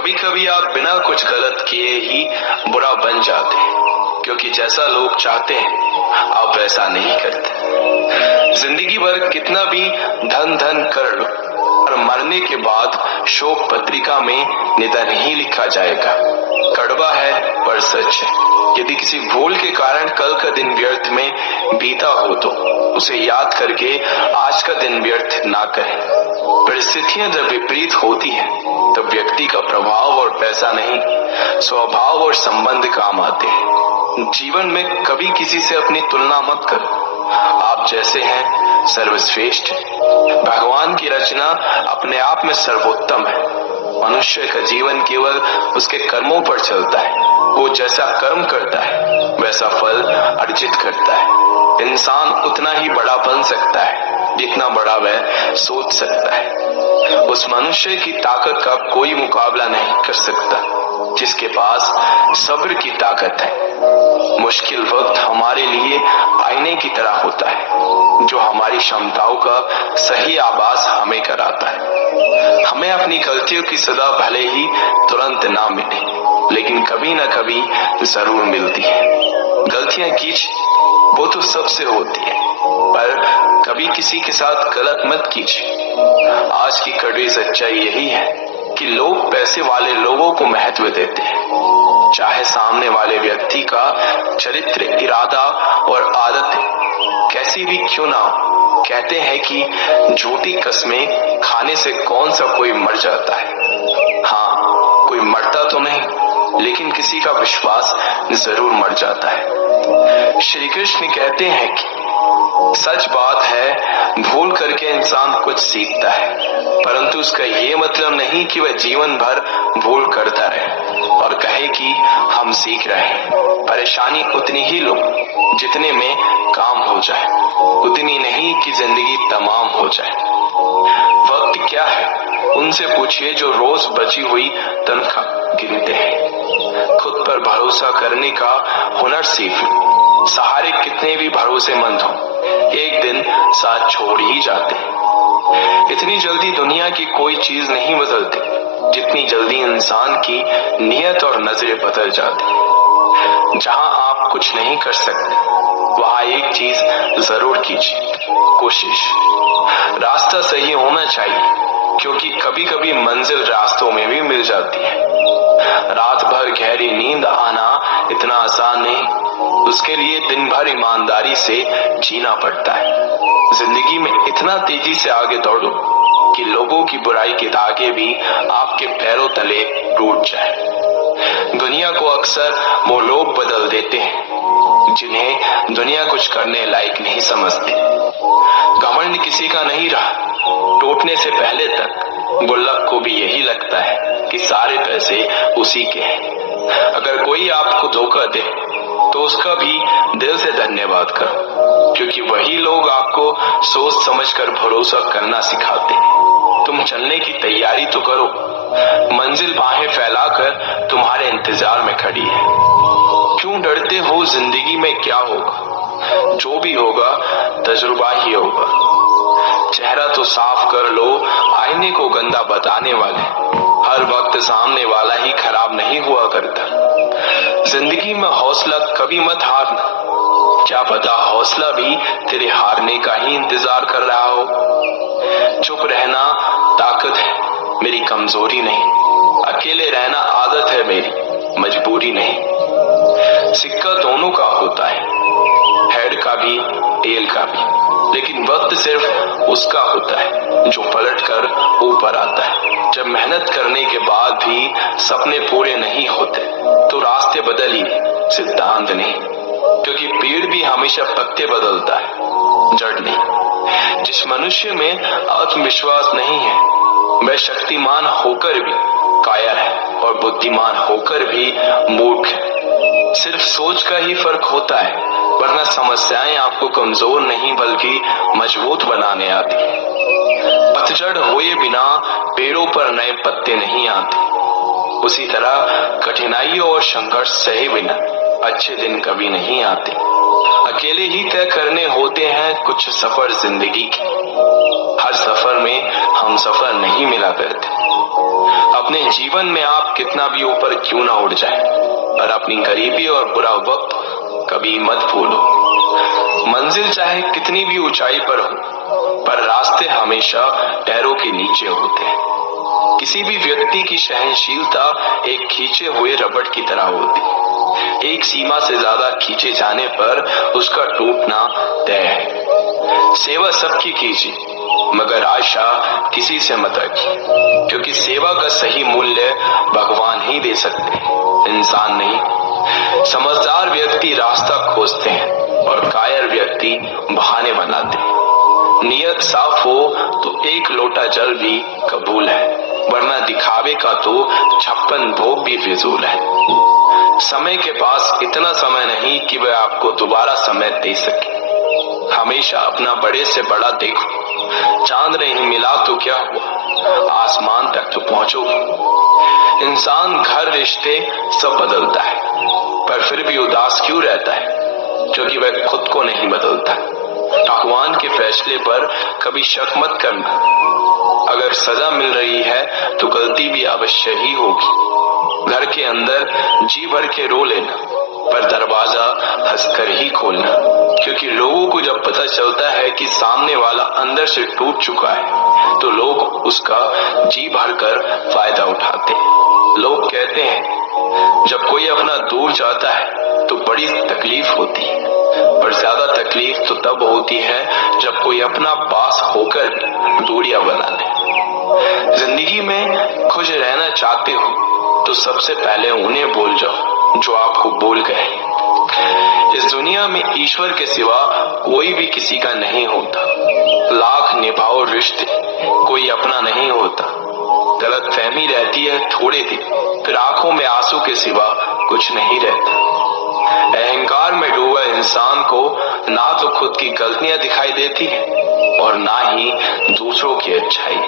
कभी कभी आप बिना कुछ गलत किए ही बुरा बन जाते हैं, क्योंकि जैसा लोग चाहते हैं आप वैसा नहीं करते। जिंदगी भर कितना भी धन धन कर लो और मरने के बाद शोक पत्रिका में निधन ही लिखा जाएगा। कड़वा है पर सच है। यदि किसी भूल के कारण कल का दिन व्यर्थ में बीता हो तो उसे याद करके आज का दिन व्यर्थ ना करें। परिस्थितियां जब विपरीत होती हैं तब व्यक्ति का प्रभाव और पैसा नहीं, स्वभाव और संबंध काम आते हैं। जीवन में कभी किसी से अपनी तुलना मत करो। आप जैसे हैं सर्वश्रेष्ठ। भगवान की रचना अपने आप में सर्वोत्तम है। मनुष्य का जीवन केवल उसके कर्मों पर चलता है। वो जैसा कर्म करता है वैसा फल अर्जित करता है। इंसान उतना ही बड़ा बन सकता है जितना बड़ा वह सोच सकता है। उस मनुष्य की ताकत का कोई मुकाबला नहीं कर सकता जिसके पास सब्र की ताकत है। मुश्किल वक्त हमारे लिए आईने की तरह होता है जो हमारी क्षमताओं का सही आभास हमें कराता है। हमें अपनी गलतियों की सजा भले ही तुरंत ना मिले लेकिन कभी ना कभी जरूर मिलती है। गलतियां कीजिए, वो तो सबसे होती है, पर कभी किसी के साथ गलत मत कीजिए। आज की कड़वी सच्चाई यही है कि लोग पैसे वाले लोगों को महत्व देते हैं, चाहे सामने वाले व्यक्ति का चरित्र, इरादा और आदत कैसी भी क्यों ना हो। कहते हैं कि झूठी कस्में खाने से कौन सा कोई मर जाता है। हाँ, कोई मरता तो नहीं लेकिन किसी का विश्वास जरूर मर जाता है। श्री कृष्ण कहते हैं कि सच बात है, भूल करके इंसान कुछ सीखता है, परंतु उसका ये मतलब नहीं कि वह जीवन भर भूल करता रहे और कहे कि हम सीख रहे हैं। परेशानी उतनी ही लो जितने में काम हो जाए, उतनी नहीं कि जिंदगी तमाम हो जाए। वक्त क्या है उनसे पूछिए जो रोज बची हुई तनख्वाह गिनते हैं। खुद पर भरोसा करने का हुनर सीख लो। सहारे कितने भी भरोसेमंद हो, एक दिन साथ छोड़ ही जाते हैं। इतनी जल्दी दुनिया की कोई चीज नहीं बदलती जितनी जल्दी इंसान की नियत और नजरें बदल जाती। जहां आप कुछ नहीं कर सकते वहां एक चीज जरूर कीजिए, कोशिश। रास्ता सही होना चाहिए क्योंकि कभी कभी मंजिल रास्तों में भी मिल जाती है। रात भर गहरी नींद आना इतना आसान नहीं, उसके लिए दिन भर ईमानदारी से जीना पड़ता है। जिंदगी में इतना तेजी से आगे दौड़ो कि लोगों की बुराई के धागे भी आपके पैरों तले टूट जाए। दुनिया को अक्सर वो लोग बदल देते हैं जिन्हें दुनिया कुछ करने लायक नहीं समझती। घमंड किसी का नहीं रहा, टूटने से पहले तक गुल्लक को भी यही लगता है कि सारे पैसे उसी के हैं। अगर कोई आपको धोखा दे तो उसका भी दिल से धन्यवाद करो, क्योंकि वही लोग आपको सोच समझकर भरोसा करना सिखाते हैं। तुम चलने की तैयारी तो करो, मंजिल बाहें फैलाकर तुम्हारे इंतजार में खड़ी है। क्यों डरते हो? जिंदगी में क्या होगा, जो भी होगा तजुर्बा ही होगा। चेहरा तो साफ कर लो, आईने को गंदा बताने वाले हर वक्त सामने वाला ही खराब नहीं हुआ करता। जिंदगी में हौसला कभी मत हारना, क्या पता हौसला भी तेरे हारने का ही इंतजार कर रहा हो। चुप रहना ताकत है, मेरी कमजोरी नहीं। अकेले रहना आदत है मेरी, मजबूरी नहीं। सिक्का दोनों का होता है, हेड का भी टेल का भी, लेकिन वक्त सिर्फ उसका होता है जो पलट कर ऊपर आता है। जब मेहनत करने के बाद भी सपने पूरे नहीं होते तो रास्ते बदलिए, सिद्धांत नहीं, क्योंकि पेड़ भी हमेशा पत्ते बदलता है, जड़ नहीं। जिस मनुष्य में आत्मविश्वास नहीं है वह शक्तिमान होकर भी कायर है और बुद्धिमान होकर भी मूर्ख है। सिर्फ सोच का ही फर्क होता है, वरना समस्याएं आपको कमजोर नहीं बल्कि मजबूत बनाने आती है। पतझड़ हुए बिना पेड़ों पर नए पत्ते नहीं आते, उसी तरह कठिनाइयों और संघर्ष सहे बिना अच्छे दिन कभी नहीं आते। अकेले ही तय करने होते हैं कुछ सफर जिंदगी के, हर सफर में हम सफर नहीं मिला करते। अब अपने जीवन में आप कितना भी ऊपर क्यों ना उड़ जाए, पर अपनी गरीबी और बुरा वक्त कभी मत भूलो। मंजिल चाहे कितनी भी ऊंचाई पर हो, पर रास्ते हमेशा पैरों के नीचे होते हैं। किसी भी व्यक्ति की सहनशीलता एक खींचे हुए रबड़ की तरह होती। एक सीमा से ज्यादा खींचे जाने पर उसका टूटना तय है। सेवा सबकी कीजिए, मगर आशा किसी से मत रखिए, क्योंकि सेवा का सही मूल्य भगवान ही दे सकते हैं, इंसान नहीं। समझदार व्यक्ति रास्ता खोजते हैं और कायर व्यक्ति बहाने बनाते हैं। नियत साफ हो तो एक लोटा जल भी कबूल है, वरना दिखावे का तो 56 भोग भी फिजूल है। समय के पास इतना समय नहीं कि वह आपको दोबारा समय दे सके। हमेशा अपना बड़े से बड़ा देखो। चांद नहीं मिला तो क्या हुआ, आसमान तक तो पहुंचोगे। इंसान, घर, रिश्ते सब बदलता है, पर फिर भी उदास क्यों रहता है? क्योंकि वह खुद को नहीं बदलता। भगवान के फैसले पर कभी शक मत करना। अगर सजा मिल रही है तो गलती भी अवश्य ही होगी। घर के अंदर जी भर के रो लेना, पर दरवाजा हंसकर ही खोलना, क्योंकि लोगों को जब पता चलता है कि सामने वाला अंदर से टूट चुका है तो लोग उसका जी भर कर फायदा उठाते हैं। लोग कहते हैं जब कोई अपना दूर जाता है तो बड़ी तकलीफ होती है, पर ज्यादा तकलीफ तो तब होती है जब कोई अपना पास होकर दूरियां बना ले। जिंदगी में खुश रहना चाहते हो तो सबसे पहले उन्हें बोल जाओ जो आपको बोल गए। इस दुनिया में ईश्वर के सिवा कोई भी किसी का नहीं होता। लाख निभाओ रिश्ते, कोई अपना नहीं होता। गलत फहमी रहती है थोड़े दिन, फिर आंखों में आंसू के सिवा कुछ नहीं रहता। अहंकार में डूबा इंसान को ना तो खुद की गलतियां दिखाई देती है और ना ही दूसरों की अच्छाई।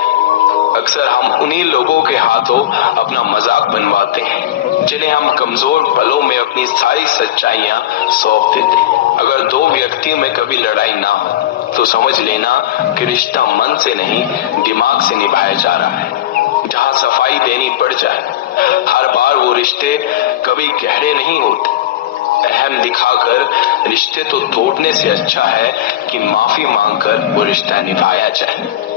अक्सर हम उन्हीं लोगों के हाथों अपना मजाक बनवाते हैं जिन्हें हम कमजोर पलों में अपनी सारी सच्चाइयां सौंप देते हैं। अगर दो व्यक्तियों में कभी लड़ाई ना हो तो समझ लेना कि रिश्ता मन से नहीं दिमाग से निभाया जा रहा है। जहां सफाई देनी पड़ जाए, हर बार वो रिश्ते कभी गहरे नहीं होते। अहम दिखाकर रिश्ते तो तोड़ने से अच्छा है कि माफी मांगकर वो रिश्ता निभाया जाए।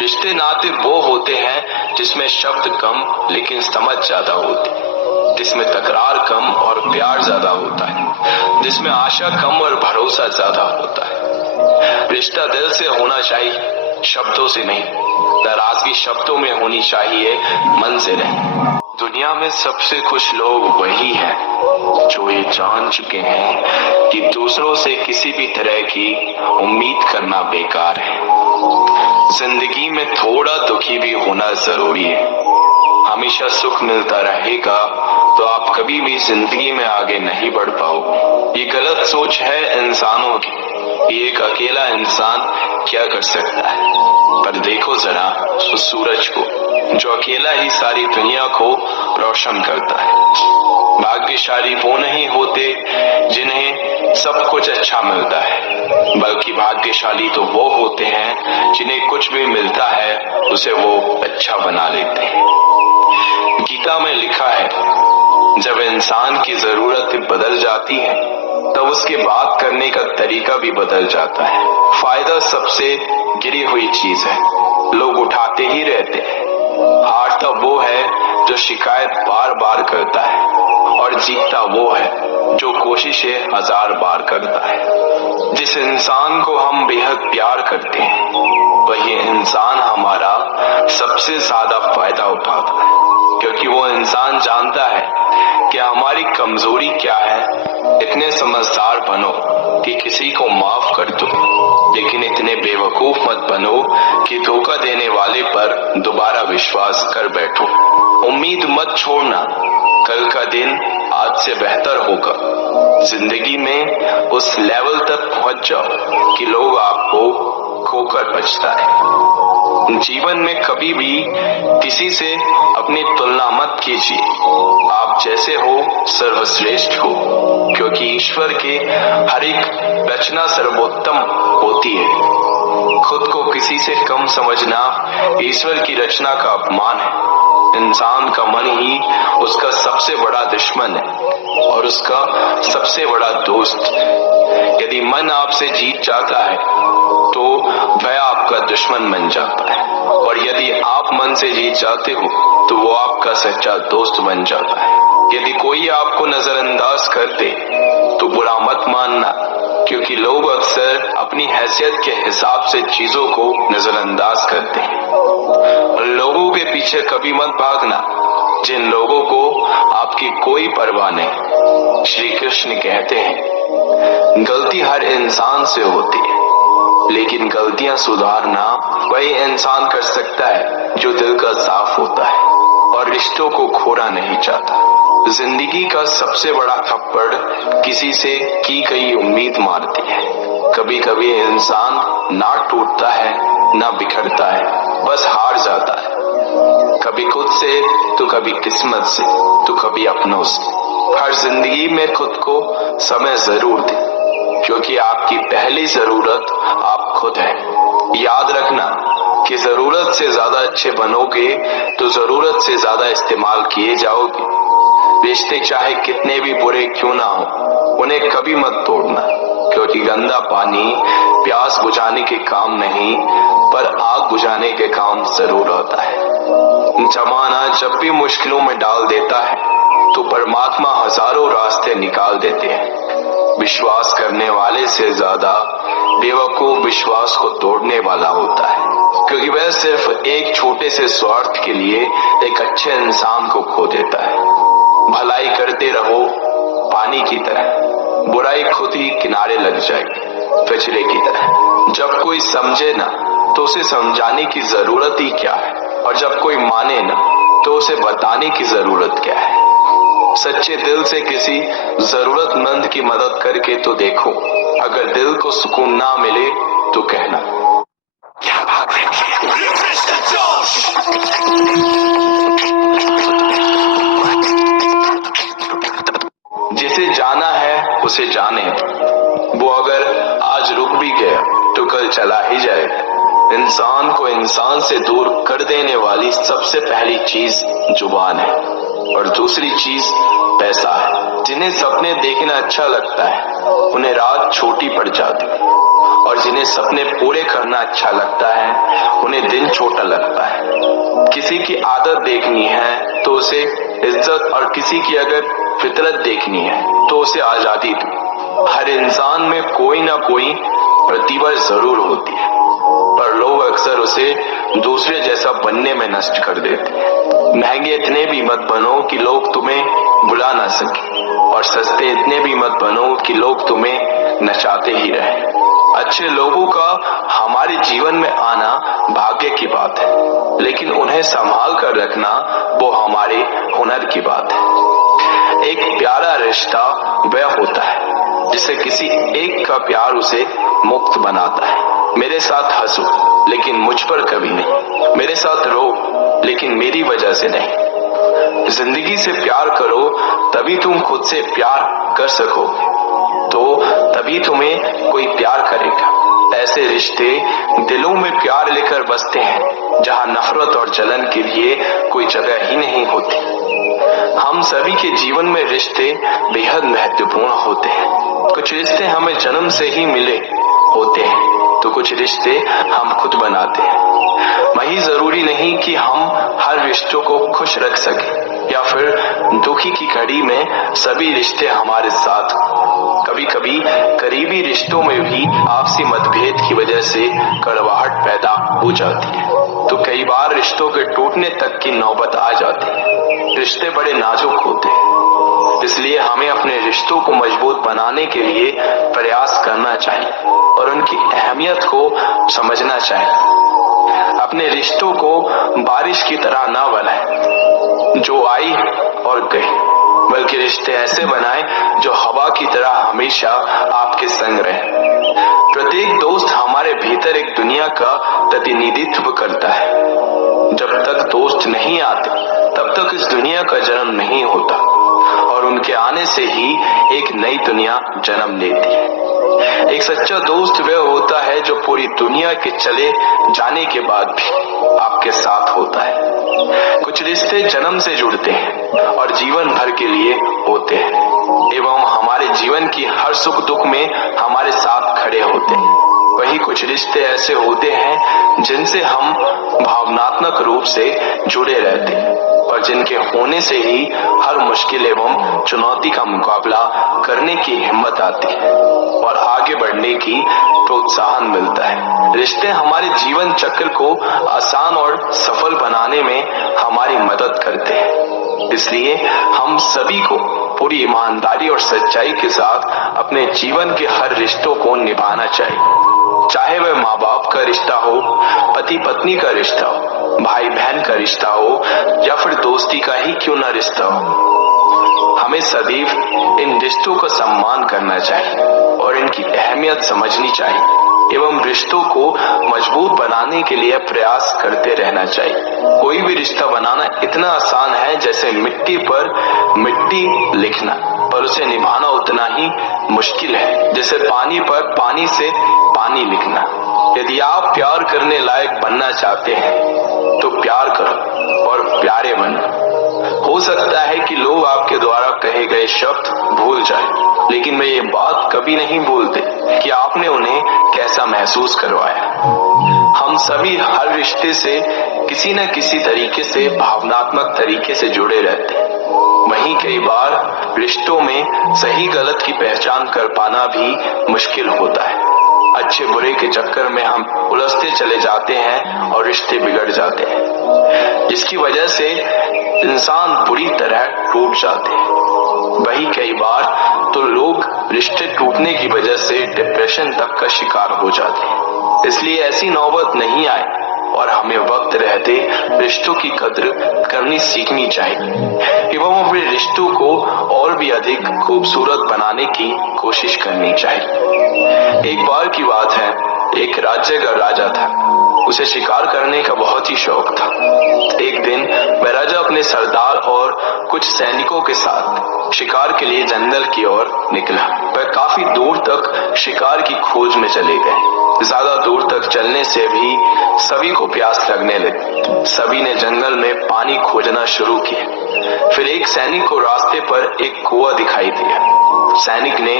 रिश्ते नाते वो होते हैं जिसमें शब्द कम लेकिन समझ ज्यादा होती है, जिसमें तकरार कम और प्यार ज्यादा होता है, जिसमें आशा कम और भरोसा ज्यादा होता है। रिश्ता दिल से होना चाहिए, शब्दों से नहीं। नाराजगी शब्दों में होनी चाहिए, मन से नहीं। दुनिया में सबसे खुश लोग वही हैं जो ये जान चुके हैं कि दूसरों से किसी भी तरह की उम्मीद करना बेकार है। जिंदगी में थोड़ा दुखी भी होना जरूरी है। हमेशा सुख मिलता रहेगा तो आप कभी भी जिंदगी में आगे नहीं बढ़ पाओगे। ये गलत सोच है इंसानों की। एक अकेला इंसान क्या कर सकता है? पर देखो जरा उस सूरज को जो अकेला ही सारी दुनिया को रोशन करता है। भाग्यशाली वो नहीं होते जिन्हें सब कुछ अच्छा मिलता है, बल्कि भाग्यशाली तो वो होते हैं जिन्हें कुछ भी मिलता है उसे वो अच्छा बना लेते हैं। गीता में लिखा है, जब इंसान की जरूरतें बदल जाती हैं तब उसके बात करने का तरीका भी बदल जाता है। फायदा सबसे गिरी हुई चीज है, लोग उठाते ही रहते हैं। हारता वो है जो शिकायत बार बार करता है और जीतता वो है जो कोशिशें 1000 बार करता है। जिस इंसान को हम बेहद प्यार करते हैं वही इंसान हमारा सबसे ज्यादा फायदा उठाता है, क्योंकि वो इंसान जानता है कि हमारी कमजोरी क्या है। इतने समझदार बनो कि किसी को माफ कर दो, लेकिन इतने बेवकूफ मत बनो कि धोखा देने वाले पर दोबारा विश्वास कर बैठो। उम्मीद मत छोड़ना, कल का दिन आज से बेहतर होगा। जिंदगी में उस लेवल तक पहुंच जाओ कि लोग आपको खोकर पछताएं। जीवन में कभी भी किसी से अपनी तुलना मत कीजिए। आप जैसे हो सर्वश्रेष्ठ हो, क्योंकि ईश्वर के हर एक रचना सर्वोत्तम होती है। खुद को किसी से कम समझना ईश्वर की रचना का अपमान है। इंसान का मन ही उसका सबसे बड़ा दुश्मन है और उसका सबसे बड़ा दोस्त। यदि मन आपसे जीत जाता है तो वह आपका दुश्मन बन जाता है, और यदि आप मन से जीत जाते हो तो वो आपका सच्चा दोस्त बन जाता है। यदि कोई आपको नजरअंदाज कर दे तो बुरा मत मानना, क्योंकि लोग अक्सर अपनी हैसियत के हिसाब से चीजों को नजरअंदाज करते हैं। लोगों के पीछे कभी मत भागना जिन लोगों को आपकी कोई परवाह नहीं। श्री कृष्ण कहते हैं, गलती हर इंसान से होती है, लेकिन गलतियां सुधारना वही इंसान कर सकता है जो दिल का साफ होता है और रिश्तों को खोना नहीं चाहता। जिंदगी का सबसे बड़ा थप्पड़ किसी से की गई उम्मीद मारती है। कभी कभी इंसान ना टूटता है ना बिखरता है, बस हार जाता है, कभी खुद से तो कभी किस्मत से तो कभी अपनों से। हर जिंदगी में खुद को समय जरूर दे, क्योंकि आपकी पहली जरूरत आप खुद है। याद रखना कि जरूरत से ज्यादा अच्छे बनोगे तो जरूरत से ज्यादा इस्तेमाल किए जाओगे। रिश्ते चाहे कितने भी बुरे क्यों ना हो, उन्हें कभी मत तोड़ना, क्योंकि गंदा पानी प्यास बुझाने के काम नहीं पर आग बुझाने के काम जरूर होता है। जमाना जब भी मुश्किलों में डाल देता है तो परमात्मा हजारों रास्ते निकाल देते हैं। विश्वास करने वाले से ज्यादा बेवकूफ विश्वास को तोड़ने वाला होता है, क्योंकि वह सिर्फ एक छोटे से स्वार्थ के लिए एक अच्छे इंसान को खो देता है। भलाई करते रहो पानी की तरह, बुराई खुद ही किनारे लग जाएगी कचरे की तरह। जब कोई समझे ना तो उसे समझाने की जरूरत ही क्या है, और जब कोई माने ना तो उसे बताने की जरूरत क्या है। सच्चे दिल से किसी जरूरतमंद की मदद करके तो देखो, अगर दिल को सुकून ना मिले तो कहना। जिसे जाना है उसे जाने, वो अगर आज रुक भी गया तो कल चला ही जाएगा। इंसान को इंसान से दूर कर देने वाली सबसे पहली चीज जुबान है, और दूसरी चीज पैसा है। जिन्हें सपने देखना अच्छा लगता है उन्हें रात छोटी पड़ जाती है, और जिन्हें सपने पूरे करना अच्छा लगता है उन्हें दिन छोटा लगता है। किसी की आदत देखनी है तो उसे इज्जत, और किसी की अगर फितरत देखनी है तो उसे आजादी दो। हर इंसान में कोई ना कोई प्रतिभा जरूर होती है, पर लोग अक्सर उसे दूसरे जैसा बनने में नष्ट कर देते हैं। महंगे इतने भी मत बनो कि लोग तुम्हें बुला ना सके, और सस्ते इतने भी मत बनो कि लोग तुम्हें नचाते ही रहे। अच्छे लोगों का हमारे जीवन में आना भाग्य की बात है, लेकिन उन्हें संभाल कर रखना वो हमारे हुनर की बात है। एक प्यारा रिश्ता वह होता है जिसे किसी एक का प्यार उसे मुक्त बनाता है। मेरे साथ हंसो लेकिन मुझ पर कभी नहीं, मेरे साथ रो लेकिन मेरी वजह से नहीं। जिंदगी से प्यार करो तभी तुम खुद से प्यार कर सकोगे, तो तभी तुम्हें कोई प्यार करेगा। ऐसे रिश्ते दिलों में प्यार लेकर बसते हैं जहां नफरत और जलन के लिए कोई जगह ही नहीं होती। हम सभी के जीवन में रिश्ते बेहद महत्वपूर्ण होते हैं। कुछ रिश्ते हमें जन्म से ही मिले होते हैं तो कुछ रिश्ते हम खुद बनाते हैं। वही जरूरी नहीं कि हम हर रिश्तों को खुश रख सके या फिर दुखी की घड़ी में सभी रिश्ते हमारे साथ। कभी कभी करीबी रिश्तों में भी आपसी मतभेद की वजह से कड़वाहट पैदा हो जाती है, तो कई बार रिश्तों के टूटने तक की नौबत आ जाती है। रिश्ते बड़े नाजुक होते हैं, इसलिए हमें अपने रिश्तों को मजबूत बनाने के लिए प्रयास करना चाहिए और उनकी अहमियत को समझना चाहिए। अपने रिश्तों को बारिश की तरह ना बनाएं जो आई और गई, बल्कि रिश्ते ऐसे बनाएं जो हवा की तरह हमेशा आपके संग रहे। प्रत्येक दोस्त हमारे भीतर एक दुनिया का प्रतिनिधित्व करता है। जब तक दोस्त नहीं आते तब तक इस दुनिया का जन्म नहीं होता, और उनके आने से ही एक नई दुनिया जन्म लेती है। एक सच्चा दोस्त वह होता है जो पूरी दुनिया के चले जाने के बाद भी आपके साथ होता है। कुछ रिश्ते जन्म से जुड़ते हैं और जीवन भर के लिए होते हैं एवं हमारे जीवन की हर सुख दुख में हमारे साथ खड़े होते हैं। वही कुछ रिश्ते ऐसे होते हैं जिनसे हम भावनात्मक रूप से जुड़े रहते हैं और जिनके होने से ही हर मुश्किल एवं चुनौती का मुकाबला करने की हिम्मत आती है और आगे बढ़ने की प्रोत्साहन मिलता है। रिश्ते हमारे जीवन चक्र को आसान और सफल बनाने में हमारी मदद करते हैं। इसलिए हम सभी को पूरी ईमानदारी और सच्चाई के साथ अपने जीवन के हर रिश्तों को निभाना चाहिए, चाहे वह माँ बाप का रिश्ता हो, पति पत्नी का रिश्ता हो, भाई बहन का रिश्ता हो या फिर दोस्ती का ही क्यों ना रिश्ता हो। हमें सदैव इन रिश्तों का सम्मान करना चाहिए और इनकी अहमियत समझनी चाहिए एवं रिश्तों को मजबूत बनाने के लिए प्रयास करते रहना चाहिए। कोई भी रिश्ता बनाना इतना आसान है जैसे मिट्टी पर मिट्टी लिखना, पर उसे निभाना उतना ही मुश्किल है जैसे पानी पर पानी से पानी लिखना। यदि आप प्यार करने लायक बनना चाहते हैं तो प्यार करो और प्यारे बनो। हो सकता है कि लोग आपके द्वारा कहे गए शब्द भूल जाएं, लेकिन वे ये बात कभी नहीं भूलते कि आपने उन्हें कैसा महसूस करवाया। हम सभी हर रिश्ते से किसी न किसी तरीके से भावनात्मक तरीके से जुड़े रहते हैं। वहीं कई बार रिश्तों में सही गलत की पहचान कर पाना भी मुश्किल होता है। अच्छे बुरे के चक्कर में हम उलझते चले जाते हैं और रिश्ते बिगड़ जाते हैं, जिसकी वजह से इंसान बुरी तरह टूट जाते हैं। वही कई बार तो लोग रिश्ते टूटने की वजह से डिप्रेशन तक का शिकार हो जाते हैं। इसलिए ऐसी नौबत नहीं आए और हमें वक्त रहते रिश्तों की कद्र करनी सीखनी चाहिए एवं अपने रिश्तों को और भी अधिक खूबसूरत बनाने की कोशिश करनी चाहिए। एक बार की बात है, एक राज्य का राजा था। उसे शिकार करने का बहुत ही शौक था। एक दिन वह राजा अपने सरदार और कुछ सैनिकों के साथ शिकार के लिए जंगल की ओर निकला। वह काफी दूर तक शिकार की खोज में चले गए। ज्यादा दूर तक चलने से भी सभी को प्यास लगने लगी। सभी ने जंगल में पानी खोजना शुरू किया। फिर एक सैनिक को रास्ते पर एक कुआं दिखाई दिया। सैनिक ने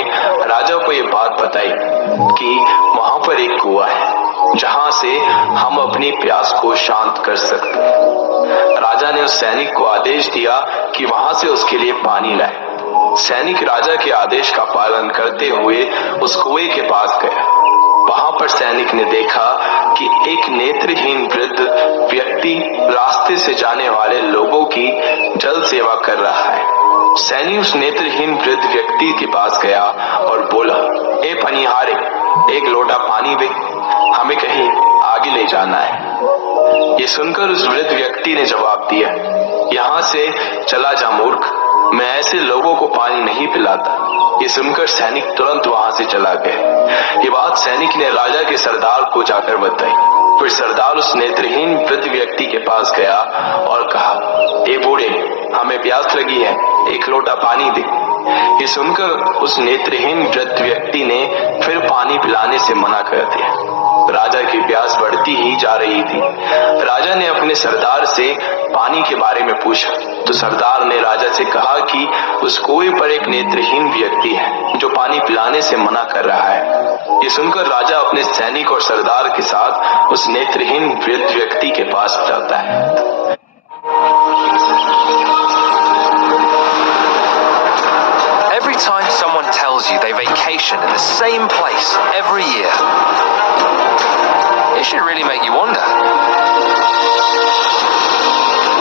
राजा को ये बात बताई कि वहां पर एक कुआं है जहां से हम अपनी प्यास को शांत कर सकते हैं। राजा ने उस सैनिक को आदेश दिया कि वहां से उसके लिए पानी लाए। सैनिक राजा के आदेश का पालन करते हुए उस कुएं के पास गया। वहां पर सैनिक ने देखा कि एक नेत्रहीन वृद्ध व्यक्ति रास्ते से जाने वाले लोगों की जल सेवा कर रहा है। सैनिक उस नेत्रहीन वृद्ध व्यक्ति के पास गया और बोला, ए पनिहारे, एक लोटा पानी दे, हमें कहीं आगे ले जाना है। ये सुनकर उस वृद्ध व्यक्ति ने जवाब दिया, यहाँ से चला जा मूर्ख, मैं ऐसे लोगों को पानी नहीं पिलाता। ये सुनकर सैनिक तुरंत वहां से चला गया। ये बात सैनिक ने राजा के सरदार को जाकर बताई। फिर सरदार उस नेत्रहीन वृद्ध व्यक्ति के पास गया और कहा, ए बूढ़े, हमें प्यास लगी है, एक लोटा पानी दे। ये सुनकर उस नेत्रहीन वृद्ध व्यक्ति ने फिर पानी पिलाने से मना कर दिया। राजा की प्यास बढ़ती ही जा रही थी। राजा ने अपने सरदार से पानी के बारे में पूछा तो सरदार ने राजा से कहा कि उस कुएं पर एक नेत्रहीन व्यक्ति है जो पानी पिलाने से मना कर रहा है। ये सुनकर राजा अपने सैनिक और सरदार के साथ उस नेत्रहीन वृद्ध व्यक्ति के पास जाता है। Every time someone tells you they vacation in the same place every year, it should really make you wonder.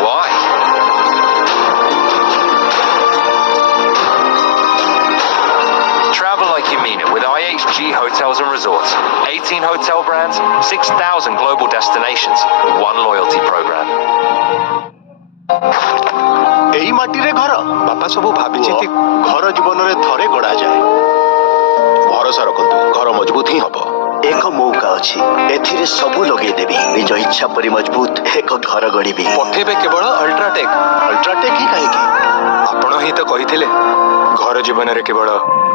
Why? Travel like you mean it with IHG Hotels and Resorts. 18 hotel brands, 6,000 global destinations, one loyalty program. এই মাটিরে ঘর বাপা সবু ভাবিচিନ୍ତି ঘর জীবନରେ থরে গড়া যায়। ভরসা রখন্তু ঘর মজবুত হি হব। ଏକ ମୌକା ଅଛି, ଏଥିରେ ସବୁ ଲଗେଇଦେବି, ନିଜ ଇଚ୍ଛା ପରି ମଜବୁତ ଏକ ଘର ଗଢିବି। ପଠେଇବେ କେବଳ ଅଲ୍ଟ୍ରାଟେକ୍। ଅଲ୍ଟ୍ରାଟେକ୍ ହିଁ କାହିଁକି? ଆପଣ ହିଁ ତ କହିଥିଲେ घर जीवन रे केवल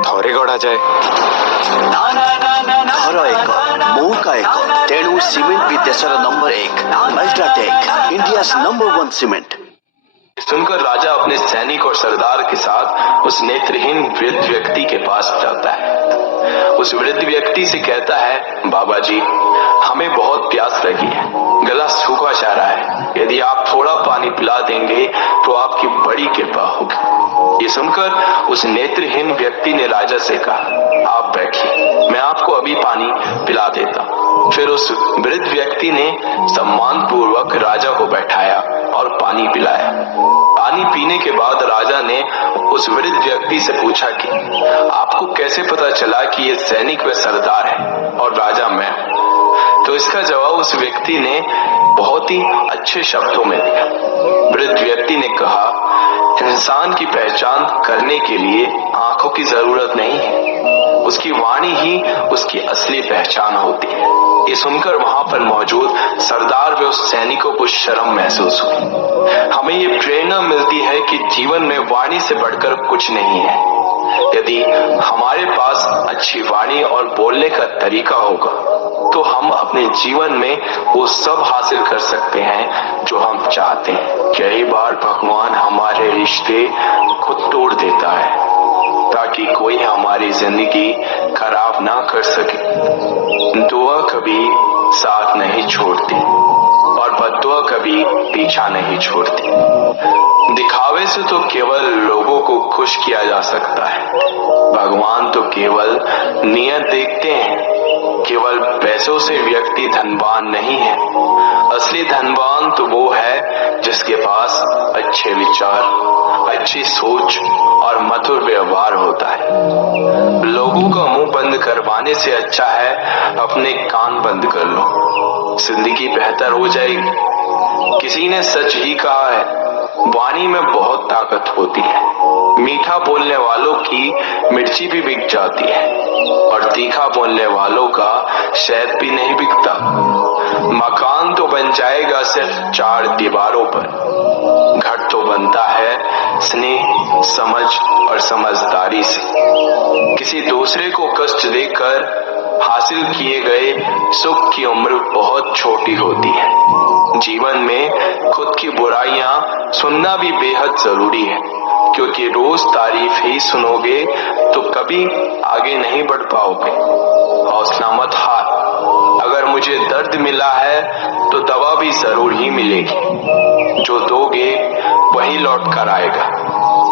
थरे गढ़ा जाए। घर एक मौका एक तेणु सीमेंट भी देशर number 1 UltraTech India number 1 cement. सुनकर राजा अपने सैनिक और सरदार के साथ उस नेत्रहीन वृद्ध व्यक्ति के पास जाता है। उस वृद्ध व्यक्ति से कहता है, बाबा जी, हमें बहुत प्यास लगी है, गला सूखा जा रहा है, यदि आप थोड़ा पानी पिला देंगे तो आपकी बड़ी कृपा होगी। ये सुनकर उस नेत्रहीन व्यक्ति ने राजा से कहा, आप बैठिए, मैं आपको अभी पानी पिला देता हूँ। फिर उस वृद्ध व्यक्ति ने सम्मान पूर्वक राजा को बैठाया और पानी पिलाया। पानी पीने के बाद राजा ने उस वृद्ध व्यक्ति से पूछा कि आपको कैसे पता चला कि ये सैनिक व सरदार है और राजा मैं हूं? तो इसका जवाब उस व्यक्ति ने बहुत ही अच्छे शब्दों में दिया। वृद्ध व्यक्ति ने कहा, इंसान की पहचान करने के लिए आंखों की जरूरत नहीं है, उसकी वाणी ही उसकी असली पहचान होती है। ये सुनकर वहां पर मौजूद सरदार व उस सैनिकों को शर्म महसूस हुई। हमें ये प्रेरणा मिलती है कि जीवन में वाणी से बढ़कर कुछ नहीं है। यदि हमारे पास अच्छी वाणी और बोलने का तरीका होगा तो हम अपने जीवन में वो सब हासिल कर सकते हैं जो हम चाहते हैं। कई बार भगवान हमारे रिश्ते खुद तोड़ देता है ताकि कोई हमारी जिंदगी खराब ना कर सके। दुआ कभी साथ नहीं छोड़ती और बद्दुआ कभी पीछा नहीं छोड़ती। दिखावे से तो केवल लोगों को खुश किया जा सकता है, भगवान तो केवल नियत देखते हैं। केवल पैसों से व्यक्ति धनवान नहीं है, असली धनवान तो वो है जिसके पास अच्छे विचार, अच्छी सोच और मधुर व्यवहार होता है। लोगों का मुंह बंद करवाने से अच्छा है अपने कान बंद कर लो, जिंदगी बेहतर हो जाएगी। किसी ने सच ही कहा है, वाणी में बहुत ताकत होती है। मीठा बोलने वालों की मिर्ची भी बिक जाती है और तीखा बोलने वालों का शहद भी नहीं बिकता। मकान तो बन जाएगा सिर्फ 4 दीवारों पर, घर तो बनता है स्नेह, समझ और समझदारी से। किसी दूसरे को कष्ट देकर हासिल किए गए सुख की उम्र बहुत छोटी होती है। जीवन में खुद की बुराइयां सुनना भी बेहद जरूरी है, क्योंकि रोज तारीफ ही सुनोगे तो कभी आगे नहीं बढ़ पाओगे। हौसला मत हार, अगर मुझे दर्द मिला है तो दवा भी जरूर ही मिलेगी। जो दोगे वही लौट कर आएगा,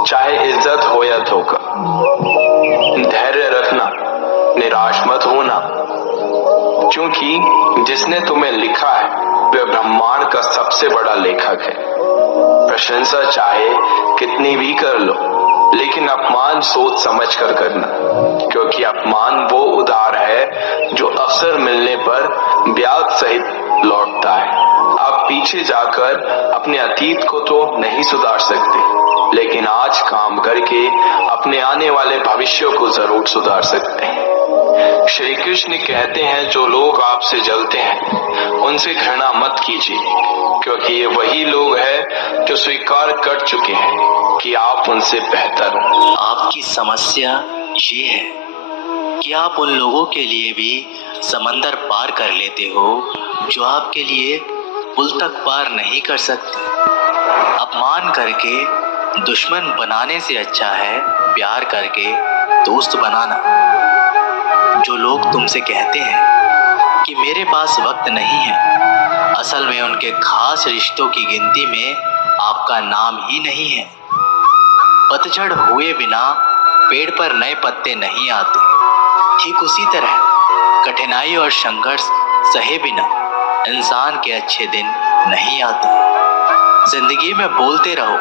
चाहे इज्जत हो या धोखा। धैर्य रखना, निराश मत होना, क्योंकि जिसने तुम्हें लिखा है वह ब्रह्मांड का सबसे बड़ा लेखक है। प्रशंसा चाहे कितनी भी कर लो, लेकिन अपमान सोच समझ कर करना, क्योंकि अपमान वो उधार है जो अवसर मिलने पर ब्याज सहित लौटता है। आप पीछे जाकर अपने अतीत को तो नहीं सुधार सकते, लेकिन आज काम करके अपने आने वाले भविष्य को जरूर सुधार सकते हैं। श्री कृष्ण कहते हैं, जो लोग आपसे जलते हैं उनसे घृणा मत कीजिए, क्योंकि ये वही लोग हैं जो स्वीकार कर चुके हैं कि आप उनसे बेहतर हो। आपकी समस्या ये है कि आप उन लोगों के लिए भी समंदर पार कर लेते हो जो आपके लिए पुल तक पार नहीं कर सकते। अपमान करके दुश्मन बनाने से अच्छा है प्यार करके दोस्त बनाना। जो लोग तुमसे कहते हैं कि मेरे पास वक्त नहीं है, असल में उनके खास रिश्तों की गिनती में आपका नाम ही नहीं है। पतझड़ हुए बिना पेड़ पर नए पत्ते नहीं आते। ठीक उसी तरह कठिनाई और संघर्ष सहे बिना इंसान के अच्छे दिन नहीं आते। जिंदगी में बोलते रहो,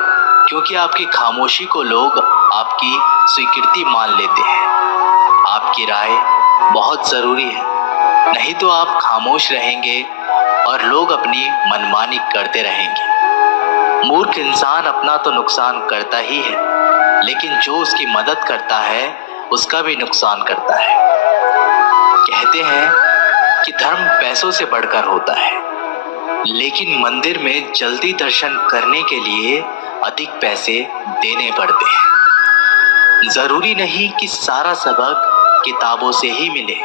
क्योंकि आपकी खामोशी को लोग आपकी स्वीकृति मान लेते हैं। आपकी राय बहुत जरूरी है, नहीं तो आप खामोश रहेंगे और लोग अपनी मनमानी करते रहेंगे। मूर्ख इंसान अपना तो नुकसान करता ही है, लेकिन जो उसकी मदद करता है उसका भी नुकसान करता है। कहते हैं कि धर्म पैसों से बढ़कर होता है, लेकिन मंदिर में जल्दी दर्शन करने के लिए अधिक पैसे देने पड़ते हैं। जरूरी नहीं कि सारा सबक किताबों से ही मिले।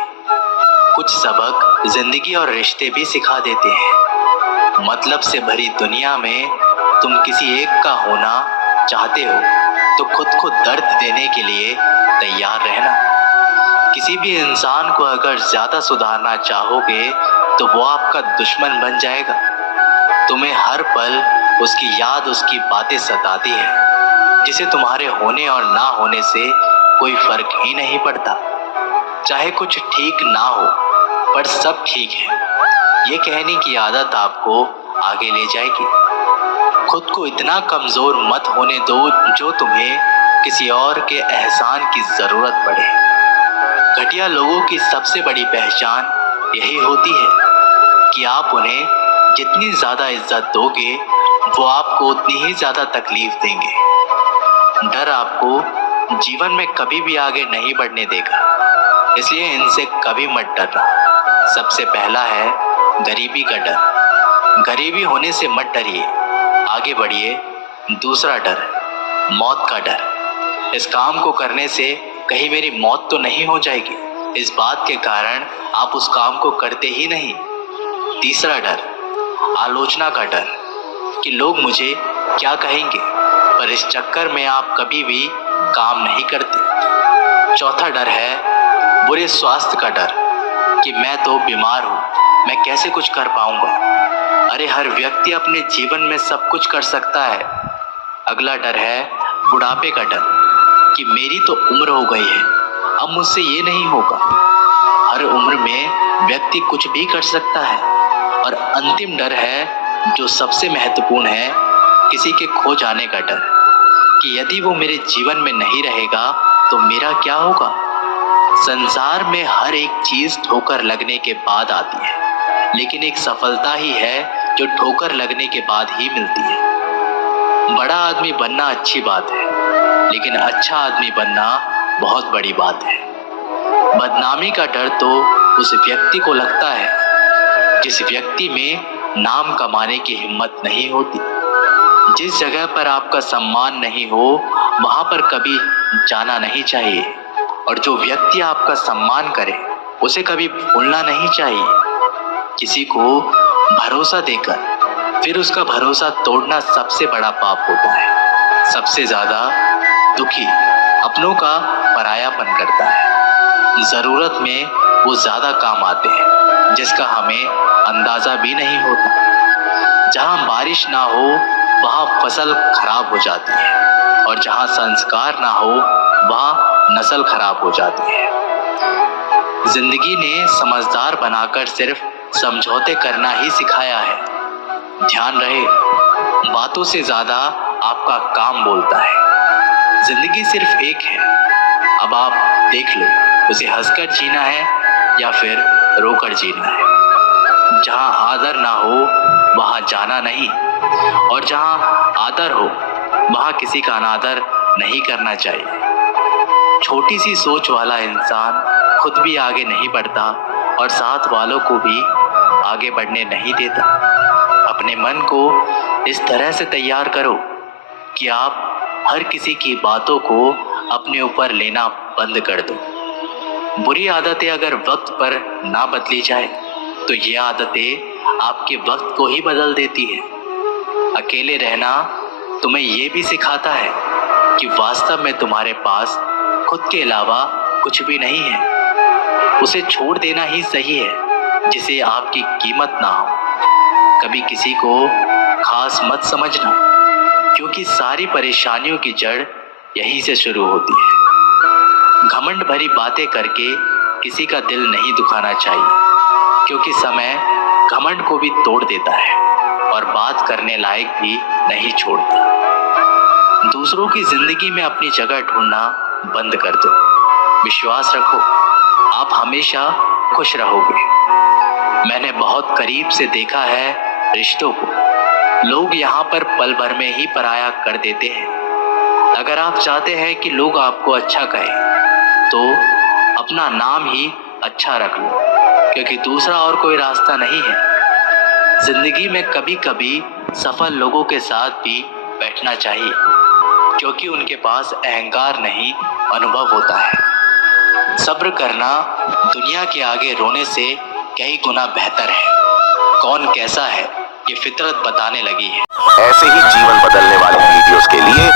कुछ सबक जिंदगी और रिश्ते भी सिखा देते हैं। मतलब से भरी दुनिया में तुम किसी एक का होना चाहते हो तो खुद को दर्द देने के लिए तैयार रहना। किसी भी इंसान को अगर ज्यादा सुधारना चाहोगे तो वो आपका दुश्मन बन जाएगा। तुम्हें हर पल उसकी याद, उसकी बातें सताती है, जिसे तुम्हारे होने और ना होने से कोई फर्क ही नहीं पड़ता। चाहे कुछ ठीक ना हो पर सब ठीक है, ये कहने की आदत आपको आगे ले जाएगी। खुद को इतना कमजोर मत होने दो जो तुम्हें किसी और के एहसान की जरूरत पड़े। घटिया लोगों की सबसे बड़ी पहचान यही होती है कि आप उन्हें जितनी ज्यादा इज्जत दोगे वो आपको उतनी ही ज्यादा तकलीफ देंगे। डर आपको जीवन में कभी भी आगे नहीं बढ़ने देगा, इसलिए इनसे कभी मत डरना। सबसे पहला है गरीबी का डर। गरीबी होने से मत डरिए, आगे बढ़िए। दूसरा डर, मौत का डर। इस काम को करने से कहीं मेरी मौत तो नहीं हो जाएगी, इस बात के कारण आप उस काम को करते ही नहीं। तीसरा डर, आलोचना का डर कि लोग मुझे क्या कहेंगे, पर इस चक्कर में आप कभी भी काम नहीं करते। चौथा डर है बुरे स्वास्थ्य का डर कि मैं तो बीमार हूँ, मैं कैसे कुछ कर पाऊंगा। अरे हर व्यक्ति अपने जीवन में सब कुछ कर सकता है। अगला डर है बुढ़ापे का डर कि मेरी तो उम्र हो गई है, अब मुझसे ये नहीं होगा। हर उम्र में व्यक्ति कुछ भी कर सकता है। और अंतिम डर है जो सबसे महत्वपूर्ण है, किसी के खो जाने का डर कि यदि वो मेरे जीवन में नहीं रहेगा तो मेरा क्या होगा। संसार में हर एक चीज ठोकर लगने के बाद आती है, लेकिन एक सफलता ही है जो ठोकर लगने के बाद ही मिलती है। बड़ा आदमी बनना अच्छी बात है, लेकिन अच्छा आदमी बनना बहुत बड़ी बात है। बदनामी का डर तो उस व्यक्ति को लगता है जिस व्यक्ति में नाम कमाने की हिम्मत नहीं होती। जिस जगह पर आपका सम्मान नहीं हो वहां पर कभी जाना नहीं चाहिए, और जो व्यक्ति आपका सम्मान करे उसे कभी भूलना नहीं चाहिए। किसी को भरोसा देकर फिर उसका भरोसा तोड़ना सबसे बड़ा पाप होता है। सबसे ज्यादा दुखी अपनों का परायापन करता है। जरूरत में वो ज्यादा काम आते हैं जिसका हमें अंदाजा भी नहीं होता। जहां बारिश ना हो वहां फसल खराब हो जाती है, और जहां संस्कार ना हो वहां नस्ल खराब हो जाती है। जिंदगी ने समझदार बनाकर सिर्फ समझौते करना ही सिखाया है। ध्यान रहे, बातों से ज्यादा आपका काम बोलता है। जिंदगी सिर्फ एक है, अब आप देख लो उसे हंसकर जीना है या फिर रोकर जीना है। जहां आदर ना हो वहां जाना नहीं, और जहां आदर हो वहां किसी का अनादर नहीं करना चाहिए। छोटी सी सोच वाला इंसान खुद भी आगे नहीं बढ़ता और साथ वालों को भी आगे बढ़ने नहीं देता। अपने मन को इस तरह से तैयार करो कि आप हर किसी की बातों को अपने ऊपर लेना बंद कर दो। बुरी आदतें अगर वक्त पर ना बदली जाए तो ये आदतें आपके वक्त को ही बदल देती है। अकेले रहना तुम्हें ये भी सिखाता है कि वास्तव में तुम्हारे पास खुद के अलावा कुछ भी नहीं है। उसे छोड़ देना ही सही है जिसे आपकी कीमत ना हो। कभी किसी को खास मत समझना, क्योंकि सारी परेशानियों की जड़ यहीं से शुरू होती है। घमंड भरी बातें करके किसी का दिल नहीं दुखाना चाहिए, क्योंकि समय घमंड को भी तोड़ देता है और बात करने लायक भी नहीं छोड़ता। दूसरों की जिंदगी में अपनी जगह ढूंढना बंद कर दो। विश्वास रखो, आप हमेशा खुश रहोगे। मैंने बहुत करीब से देखा है रिश्तों को। लोग यहाँ पर पल भर में ही पराया कर देते हैं। अगर आप चाहते हैं कि लोग आपको अच्छा कहें तो अपना नाम ही अच्छा रख लो, क्योंकि दूसरा और कोई रास्ता नहीं है। जिंदगी में कभी कभी सफल लोगों के साथ भी बैठना चाहिए। क्योंकि उनके पास अहंकार नहीं, अनुभव होता है। सब्र करना दुनिया के आगे रोने से कई गुना बेहतर है। कौन कैसा है ये फितरत बताने लगी है। ऐसे ही जीवन बदलने वाली वीडियोस के लिए